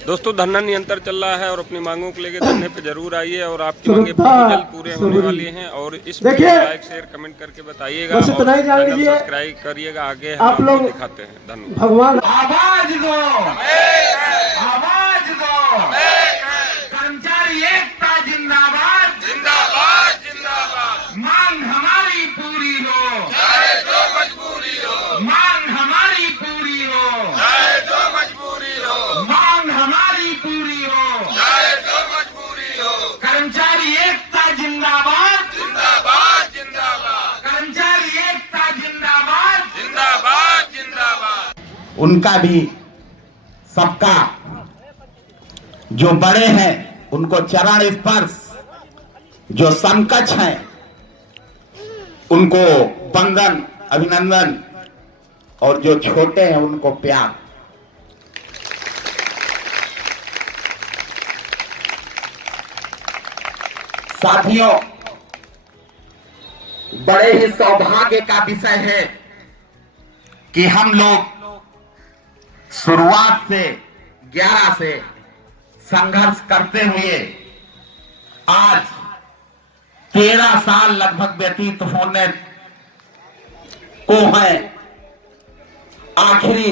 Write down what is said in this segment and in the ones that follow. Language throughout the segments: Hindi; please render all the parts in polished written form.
दोस्तों धरना निरंतर चल रहा है और अपनी मांगों को लेकर धरने पे जरूर आइए और आपकी मांगें बहुत जल्द पूरे होने वाली हैं। और इस वीडियो को लाइक शेयर कमेंट करके बताइएगा और चैनल सब्सक्राइब करिएगा। आगे हम आपको दिखाते हैं। धन्यवाद। भगवान आवाज दो, आवाज दो, कर्मचारी एकता जिंदाबाद, जिंदाबाद जिंदाबाद। मांग हमारी पूरी हो, चाहे जो मजबूरी हो, मांग हमारी पूरी हो, चाहे जो मजबूरी हो, मांग हमारी पूरी हो, चाहे जो मजबूरी हो। कर्मचारी एकता जिंदाबाद, जिंदाबाद जिंदाबाद, कर्मचारी एकता जिंदाबाद, जिंदाबाद जिंदाबाद। उनका भी सबका जो बड़े हैं उनको चरण स्पर्श, जो समकक्ष हैं उनको वंदन अभिनंदन और जो छोटे हैं उनको प्यार। साथियों, बड़े ही सौभाग्य का विषय है कि हम लोग शुरुआत से 11 से संघर्ष करते हुए आज 13 साल लगभग व्यतीत होने को हैं। आखिरी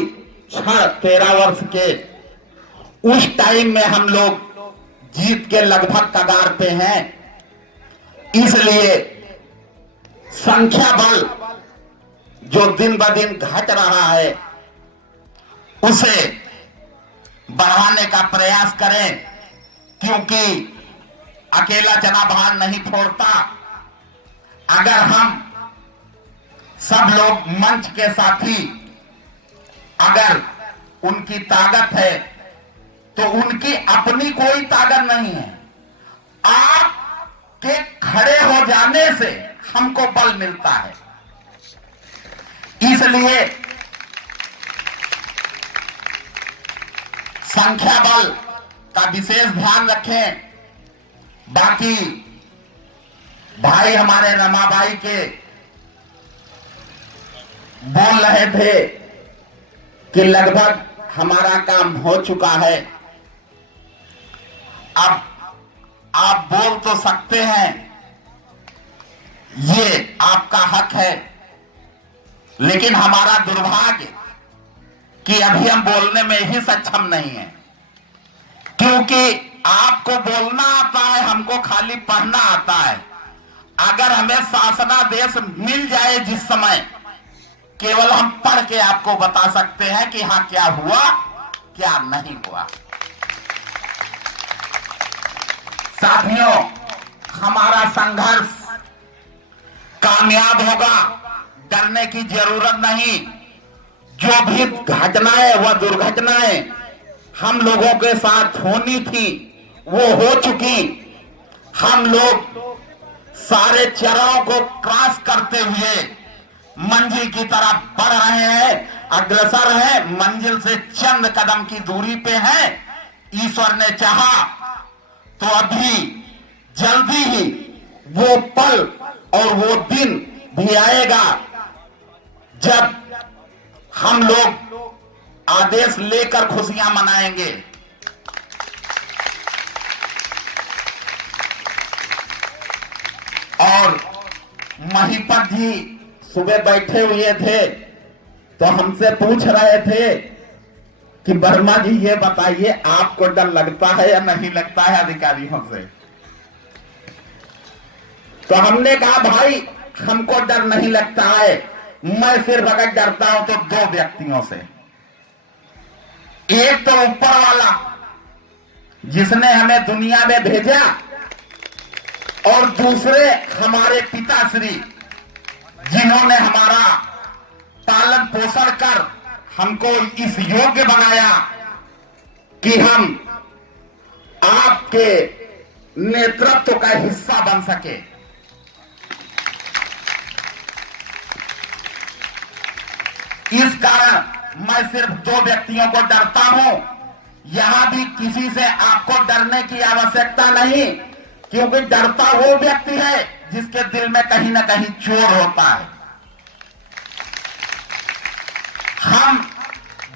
क्षण 13 वर्ष के उस टाइम में हम लोग जीत के लगभग कगार पे हैं। इसलिए संख्या बल जो दिन ब दिन घट रहा है उसे बढ़ाने का प्रयास करें, क्योंकि अकेला चना भार नहीं फोड़ता। अगर हम सब लोग मंच के साथी अगर उनकी ताकत है तो उनकी अपनी कोई ताकत नहीं है। आपके खड़े हो जाने से हमको बल मिलता है। इसलिए संख्या बल का विशेष ध्यान रखें। बाकी भाई हमारे रमाबाई के बोल रहे थे कि लगभग हमारा काम हो चुका है। अब आप बोल तो सकते हैं, ये आपका हक है, लेकिन हमारा दुर्भाग्य कि अभी हम बोलने में ही सक्षम नहीं है, क्योंकि आपको बोलना आता है, हमको खाली पढ़ना आता है। अगर हमें शासनादेश मिल जाए जिस समय, केवल हम पढ़ के आपको बता सकते हैं कि हाँ क्या हुआ क्या नहीं हुआ। साथियों, हमारा संघर्ष कामयाब होगा, डरने की जरूरत नहीं। जो भी घटनाएं व दुर्घटनाएं हम लोगों के साथ होनी थी वो हो चुकी। हम लोग सारे चरणों को क्रॉस करते हुए मंजिल की तरफ बढ़ रहे हैं, अग्रसर हैं, मंजिल से चंद कदम की दूरी पे हैं। ईश्वर ने चाहा तो अभी जल्दी ही वो पल और वो दिन भी आएगा जब हम लोग आदेश लेकर खुशियां मनाएंगे। और महिपत जी सुबह बैठे हुए थे तो हमसे पूछ रहे थे कि वर्मा जी ये बताइए आपको डर लगता है या नहीं लगता है अधिकारियों से। तो हमने कहा भाई हमको डर नहीं लगता है, मैं सिर्फ अगर डरता हूं तो 2 व्यक्तियों से। एक तो ऊपर वाला जिसने हमें दुनिया में भेजा, और दूसरे हमारे पिताश्री जिन्होंने हमारा पालन पोषण कर हमको इस योग्य बनाया कि हम आपके नेतृत्व का हिस्सा बन सके। इस कारण मैं सिर्फ 2 व्यक्तियों को डरता हूं। यहां भी किसी से आपको डरने की आवश्यकता नहीं, क्योंकि डरता वो व्यक्ति है जिसके दिल में कहीं ना कहीं चोर होता है। हम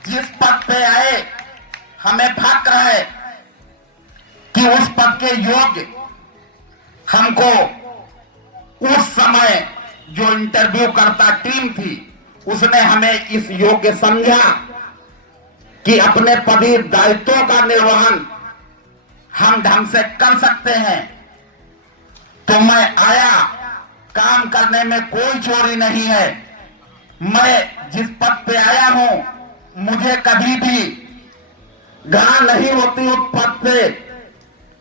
जिस पद पे आए हमें फक्र है कि उस पद के योग्य हमको उस समय जो इंटरव्यू करता टीम थी उसने हमें इस योग्य समझा कि अपने पदीय दायित्वों का निर्वहन हम ढंग से कर सकते हैं। तो मैं आया, काम करने में कोई चोरी नहीं है। मैं जिस पद पे आया हूं मुझे कभी भी घृणा नहीं होती उस पद पे,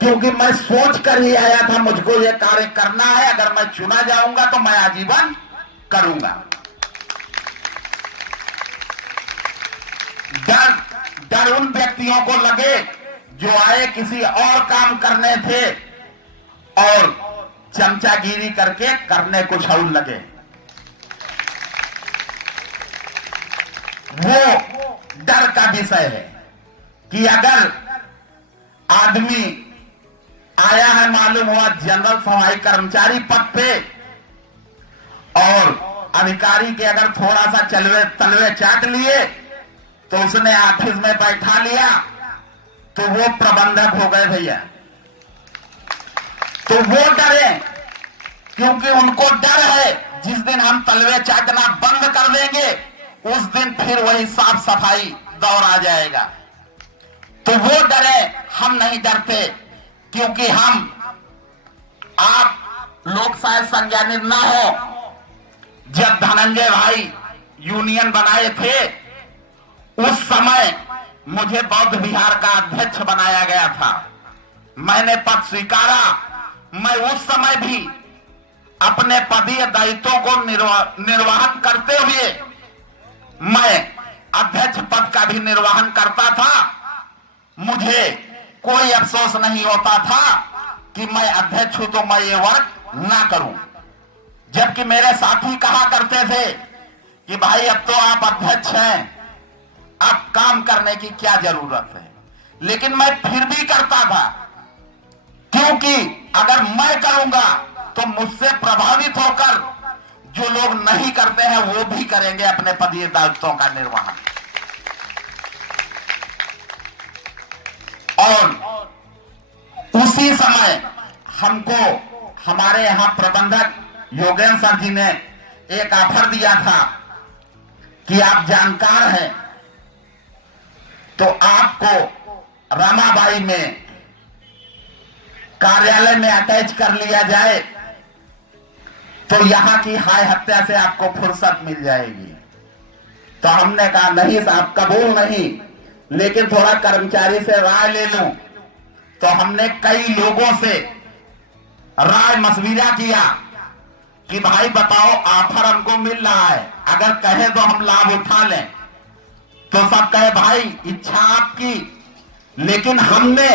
क्योंकि मैं सोच कर ही आया था मुझको यह कार्य करना है। अगर मैं चुना जाऊंगा तो मैं आजीवन करूंगा। डर उन व्यक्तियों को लगे जो आए किसी और काम करने थे और चमचागिरी करके करने कुछ और लगे। वो डर का विषय है कि अगर आदमी आया है, मालूम हुआ जनरल सफाई कर्मचारी पद पे, और अधिकारी के अगर थोड़ा सा तलवे चाट लिए तो उसने ऑफिस में बैठा लिया तो वो प्रबंधक हो गए भैया। तो वो डरे, क्योंकि उनको डर है जिस दिन हम तलवे चाटना बंद कर देंगे उस दिन फिर वही साफ सफाई दौर आ जाएगा। तो वो डरे, हम नहीं डरते, क्योंकि आप लोग शायद संज्ञानित ना हो, जब धनंजय भाई यूनियन बनाए थे उस समय मुझे बौद्ध विहार का अध्यक्ष बनाया गया था। मैंने पद स्वीकारा। मैं उस समय भी अपने पदीय दायित्वों को निर्वहन करते हुए मैं अध्यक्ष पद का भी निर्वहन करता था। मुझे कोई अफसोस नहीं होता था कि मैं अध्यक्ष हूं तो मैं ये वर्क ना करूं, जबकि मेरे साथी कहा करते थे कि भाई अब तो आप अध्यक्ष हैं, अब काम करने की क्या जरूरत है। लेकिन मैं फिर भी करता था, क्योंकि अगर मैं करूंगा तो मुझसे प्रभावित होकर जो लोग नहीं करते हैं वो भी करेंगे अपने पदीय दायित्वों का निर्वहन। और उसी समय हमको हमारे यहां प्रबंधक योगेंद्र सर जी ने एक ऑफर दिया था कि आप जानकार हैं तो आपको रामाबाई में कार्यालय में अटैच कर लिया जाए तो यहां की हाय हत्या से आपको फुर्सत मिल जाएगी। तो हमने कहा नहीं साहब, कबूल नहीं, लेकिन थोड़ा कर्मचारी से राय ले लूं। तो हमने कई लोगों से राय मशविरा किया कि भाई बताओ ऑफर हमको मिल रहा है, अगर कहे तो हम लाभ उठा लें। तो सब कहे भाई इच्छा आपकी, लेकिन हमने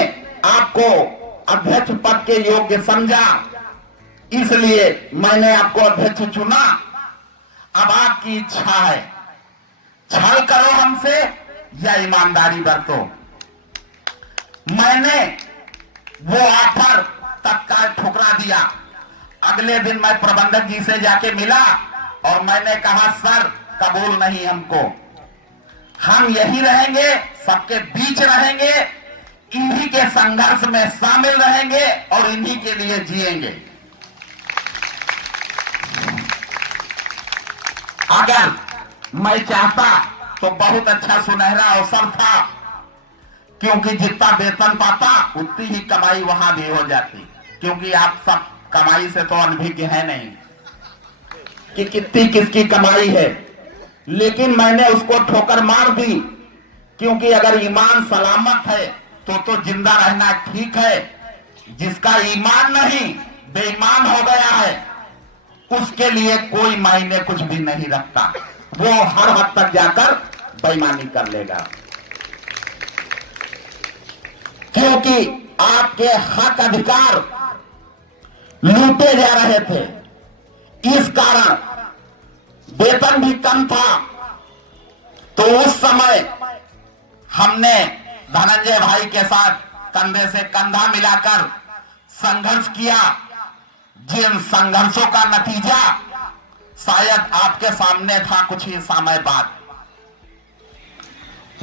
आपको अध्यक्ष पद के योग्य समझा, इसलिए मैंने आपको अध्यक्ष चुना। अब आपकी इच्छा है, छल करो हमसे या ईमानदारी बरतो। मैंने वो ऑफर तत्काल ठुकरा दिया। अगले दिन मैं प्रबंधक जी से जाके मिला और मैंने कहा सर कबूल नहीं हमको, हम यही रहेंगे, सबके बीच रहेंगे, इन्हीं के संघर्ष में शामिल रहेंगे और इन्हीं के लिए जिएंगे। अगर मैं चाहता तो बहुत अच्छा सुनहरा अवसर था, क्योंकि जितना वेतन पाता उतनी ही कमाई वहां भी हो जाती, क्योंकि आप सब कमाई से तो अनभिज्ञ है नहीं कि कितनी किसकी कमाई है। लेकिन मैंने उसको ठोकर मार दी, क्योंकि अगर ईमान सलामत है तो जिंदा रहना ठीक है। जिसका ईमान नहीं बेईमान हो गया है उसके लिए कोई मायने कुछ भी नहीं रखता, वो हर हद तक जाकर बेईमानी कर लेगा। क्योंकि आपके हक अधिकार लूटे जा रहे थे, इस कारण वेतन भी कम था। तो उस समय हमने धनंजय भाई के साथ कंधे से कंधा मिलाकर संघर्ष किया, जिन संघर्षों का नतीजा शायद आपके सामने था कुछ ही समय बाद।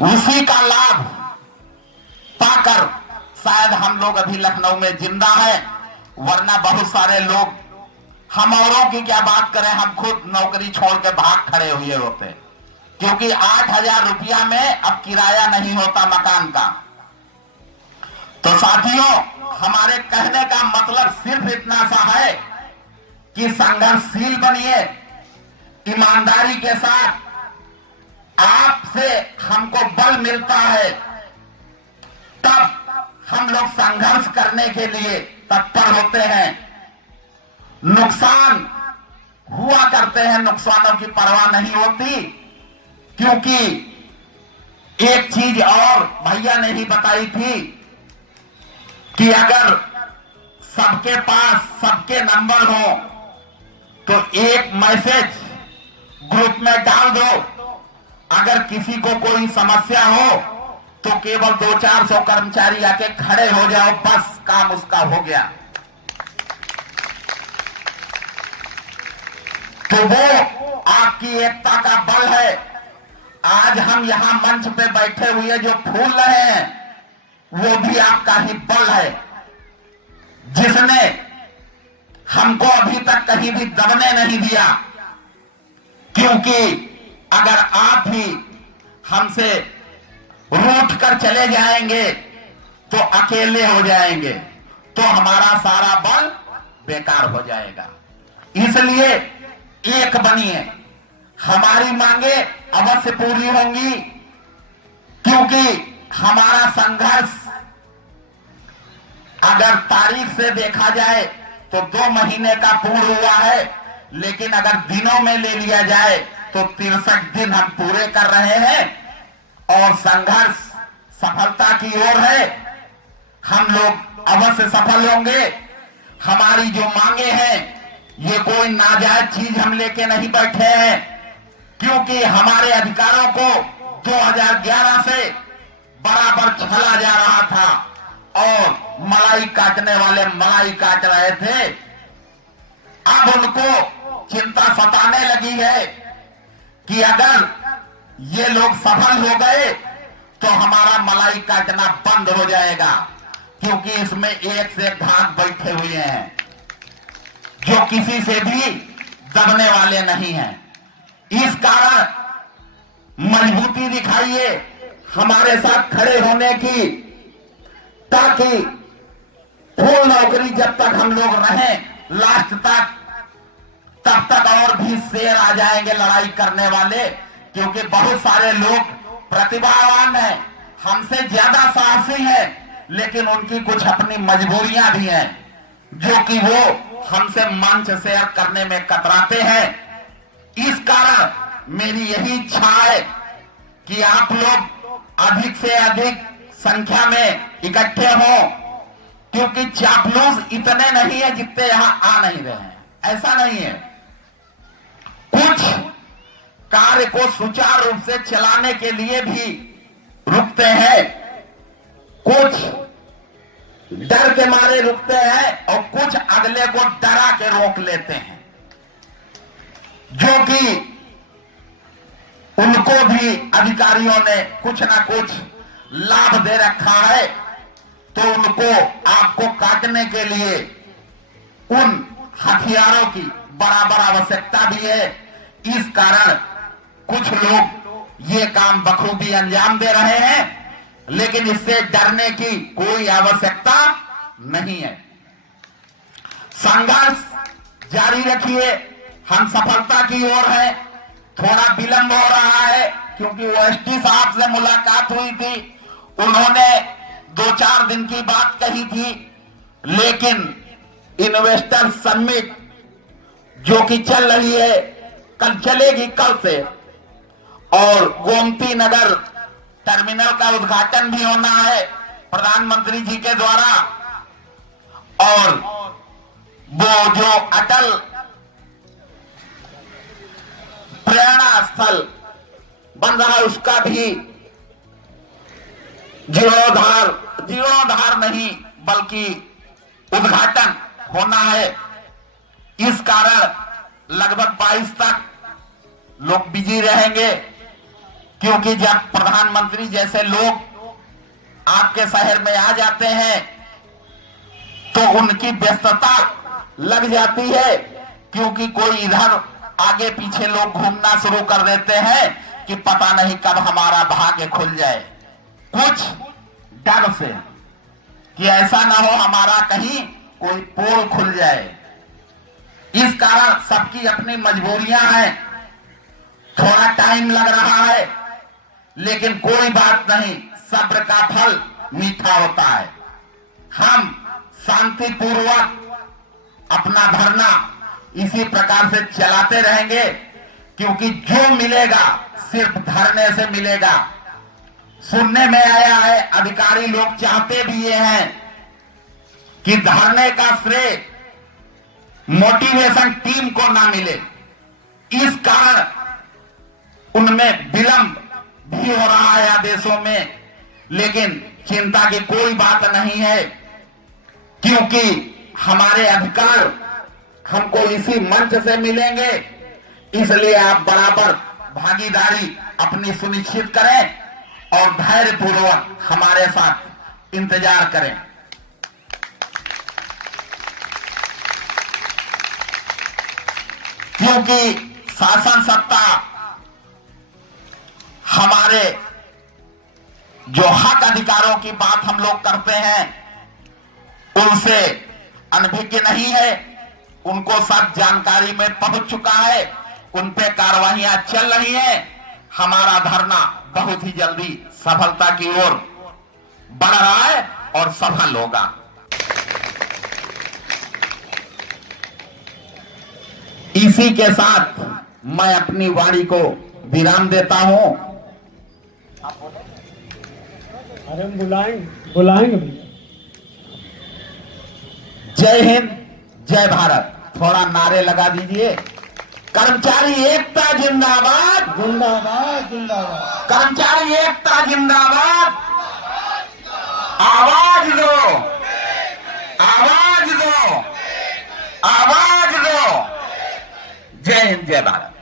उसी का लाभ लोग अभी लखनऊ में जिंदा हैं, वरना बहुत सारे लोग, हम औरों की क्या बात करें, हम खुद नौकरी छोड़ के भाग खड़े हुए होते, क्योंकि 8,000 रुपया में अब किराया नहीं होता मकान का। तो साथियों, हमारे कहने का मतलब सिर्फ इतना सा है कि संघर्षशील बनिए, ईमानदारी के साथ। आपसे हमको बल मिलता है, तब हम लोग संघर्ष करने के लिए तत्पर होते हैं। नुकसान हुआ करते हैं, नुकसानों की परवाह नहीं होती, क्योंकि एक चीज और भैया ने ही बताई थी कि अगर सबके पास सबके नंबर हो तो एक मैसेज ग्रुप में डाल दो, अगर किसी को कोई समस्या हो तो केवल 200-400 कर्मचारी आके खड़े हो जाओ, बस काम उसका हो गया। तो वो आपकी एकता का बल है। आज हम यहां मंच पे बैठे हुए जो फूल रहे हैं, वो भी आपका ही बल है, जिसने हमको अभी तक कहीं भी दबने नहीं दिया। क्योंकि अगर आप ही हमसे रूठ कर चले जाएंगे तो अकेले हो जाएंगे, तो हमारा सारा बल बेकार हो जाएगा। इसलिए एक बनिए, हमारी मांगे अवश्य पूरी होंगी, क्योंकि हमारा संघर्ष अगर तारीख से देखा जाए तो 2 महीने का पूर्ण हुआ है, लेकिन अगर दिनों में ले लिया जाए तो 63 दिन हम पूरे कर रहे हैं और संघर्ष सफलता की ओर है। हम लोग अवश्य सफल होंगे। हमारी जो मांगे हैं, ये कोई नाजायज चीज हम लेके नहीं बैठे हैं, क्योंकि हमारे अधिकारों को 2011 से बराबर छला जा रहा था और मलाई काटने वाले मलाई काट रहे थे। अब उनको चिंता सताने लगी है कि अगर ये लोग सफल हो गए तो हमारा मलाई काटना बंद हो जाएगा, क्योंकि इसमें एक से एक घात बैठे हुए हैं जो किसी से भी दबने वाले नहीं हैं। इस कारण मजबूती दिखाइए हमारे साथ खड़े होने की, ताकि फुल नौकरी जब तक हम लोग रहें लास्ट तक, तब तक और भी शेर आ जाएंगे लड़ाई करने वाले, क्योंकि बहुत सारे लोग प्रतिभावान हैं, हमसे ज्यादा साहसी हैं, लेकिन उनकी कुछ अपनी मजबूरियां भी हैं, जो कि वो हमसे मंच शेयर करने में कतराते हैं। इस कारण मेरी यही इच्छा है कि आप लोग अधिक से अधिक संख्या में इकट्ठे हो, क्योंकि चापलूस इतने नहीं है जितने यहां आ नहीं रहे हैं। ऐसा नहीं है, कुछ कार्य को सुचारू रूप से चलाने के लिए भी रुकते हैं, कुछ डर के मारे रुकते हैं और कुछ अगले को डरा के रोक लेते हैं, जो कि उनको भी अधिकारियों ने कुछ ना कुछ लाभ दे रखा है, तो उनको आपको काटने के लिए उन हथियारों की बराबर आवश्यकता भी है। इस कारण कुछ लोग ये काम बखूबी अंजाम दे रहे हैं, लेकिन इससे डरने की कोई आवश्यकता नहीं है। संघर्ष जारी रखिए, हम सफलता की ओर हैं। थोड़ा विलंब हो रहा है क्योंकि ओएसडी साहब से मुलाकात हुई थी, उन्होंने 2-4 दिन की बात कही थी, लेकिन इन्वेस्टर समिट जो कि चल रही है, कल चलेगी, कल से, और गोमती नगर टर्मिनल का उद्घाटन भी होना है प्रधानमंत्री जी के द्वारा, और वो जो अटल प्रेरणा स्थल बन रहा है उसका भी जीर्णोद्धार नहीं बल्कि उद्घाटन होना है। इस कारण लगभग 22 तक लोग बिजी रहेंगे, क्योंकि जब प्रधानमंत्री जैसे लोग आपके शहर में आ जाते हैं तो उनकी व्यस्तता लग जाती है, क्योंकि कोई इधर आगे पीछे लोग घूमना शुरू कर देते हैं कि पता नहीं कब हमारा भाग्य खुल जाए, कुछ डर से कि ऐसा ना हो हमारा कहीं कोई पोल खुल जाए। इस कारण सबकी अपनी मजबूरियां हैं, थोड़ा टाइम लग रहा है, लेकिन कोई बात नहीं, सब्र का फल मीठा होता है। हम शांतिपूर्वक अपना धरना इसी प्रकार से चलाते रहेंगे, क्योंकि जो मिलेगा सिर्फ धरने से मिलेगा। सुनने में आया है, अधिकारी लोग चाहते भी ये हैं कि धरने का श्रेय मोटिवेशन टीम को ना मिले, इस कारण उनमें विलंब भी हो रहा है आदेशों में। लेकिन चिंता की कोई बात नहीं है, क्योंकि हमारे अधिकार हमको इसी मंच से मिलेंगे। इसलिए आप बराबर भागीदारी अपनी सुनिश्चित करें और धैर्यपूर्वक हमारे साथ इंतजार करें। क्योंकि शासन सत्ता हमारे जो हक अधिकारों की बात हम लोग करते हैं उनसे अनभिज्ञ नहीं है, उनको सब जानकारी में पहुंच चुका है, उन पे कार्रवाइयां चल रही हैं। हमारा धरना बहुत ही जल्दी सफलता की ओर बढ़ रहा है और सफल होगा। इसी के साथ मैं अपनी वाणी को विराम देता हूं। अरे बुलाएंगे। जय हिंद, जय भारत। थोड़ा नारे लगा दीजिए। कर्मचारी एकता जिंदाबाद, जिंदाबाद जिंदाबाद। कर्मचारी एकता जिंदाबाद। आवाज दो, आवाज दो, आवाज दो। जय हिंद, जय भारत।